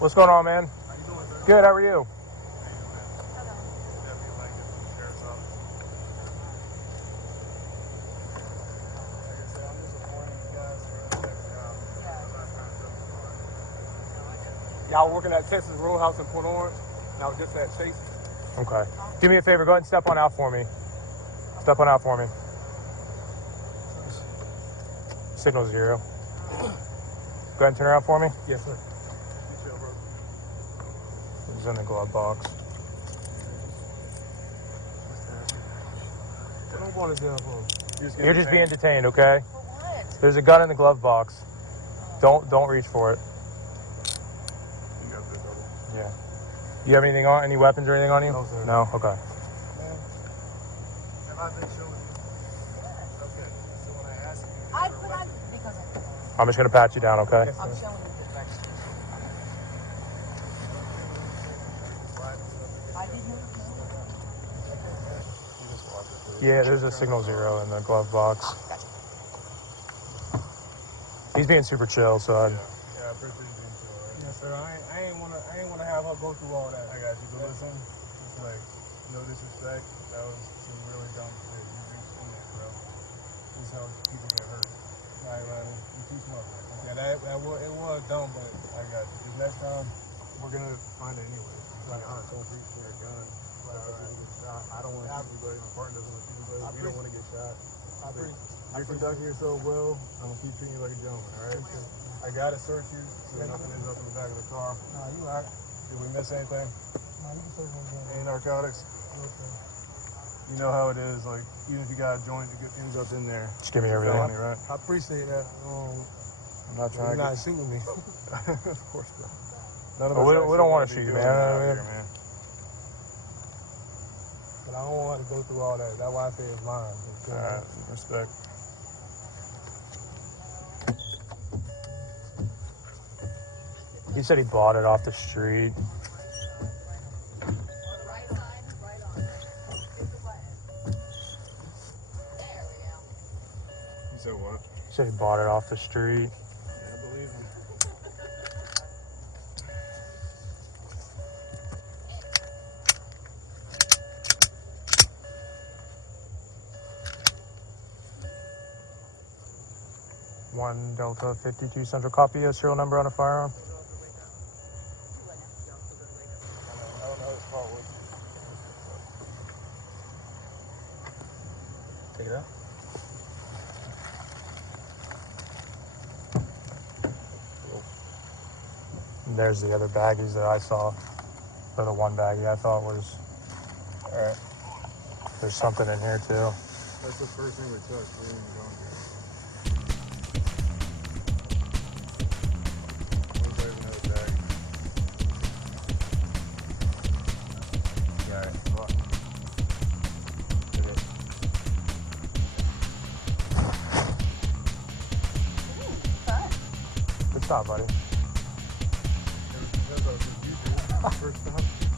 What's going on, man? How you doing, sir? Good, how are you? Deputy Langdon from the Sheriff's Office. Like I said, I'm just supporting you guys for the next job. I'm not trying to jump the car. Y'all working at Texas Roadhouse in Port Orange, and I was just at Chase. Okay. Do me a favor, go ahead and step on out for me. Step on out for me. Signal 0. Go ahead and turn around for me. Yes, sir. You chill, bro. It's in the glove box. What don't want to do for? You're just being detained, okay? For what? There's a gun in the glove box. Don't reach for it. You got this, brother. Yeah. You have anything on? Any weapons or anything on you? No, sir. No? Okay. Man, have I been showing you? Okay. So when I ask you, I put on because I'm just gonna pat you down, okay? Yes, I'm sir. showing you the directions. I didn't know. Yeah, there's a signal 0 in the glove box. He's being super chill, so Yeah, I appreciate you being chill, right? Yes, sir. I ain't wanna have her go through all that. I got you. But listen, just like, no disrespect, that was some really dumb shit. You reached in there, bro. This is how people get hurt. Right, right. You too smart. Yeah, it was dumb, but I got you. Because next time, we're gonna find it anyway. Like, don't reach for a gun. I don't want to shoot anybody. My partner doesn't want to shoot anybody. We don't want to get shot. You're conducting yourself well. I'm gonna keep treating you like a gentleman. All right. I gotta search you so nothing ends up in the back of the car. nah, you all right. Did we miss anything? Nah, you can say one Any narcotics? Okay. You know how it is. Like, even if you got a joint, it ends up in there. just give me everything. Felony, right? I appreciate that. I'm not You're trying to not shooting me. of course, bro. None of But us we actually don't wanna be shoot you, doing man. that out I mean- here, man. But I don't want to go through all that. That's why I say it's mine. All right, respect. He said he bought it off the street. Right side, right on. Hit the button. There we go. You said what? He said he bought it off the street. Yeah, I believe him. One Delta 52 Central. Copy a serial number on a firearm. I don't know how this car works. Take it out. And there's the other baggies that I saw. Or the one baggie I thought was. Alright. There's something in here too. That's the first thing we touched. We didn't even go in here. Looks like another bag. Alright. Good stop, buddy. It was because I was with you, dude. First time.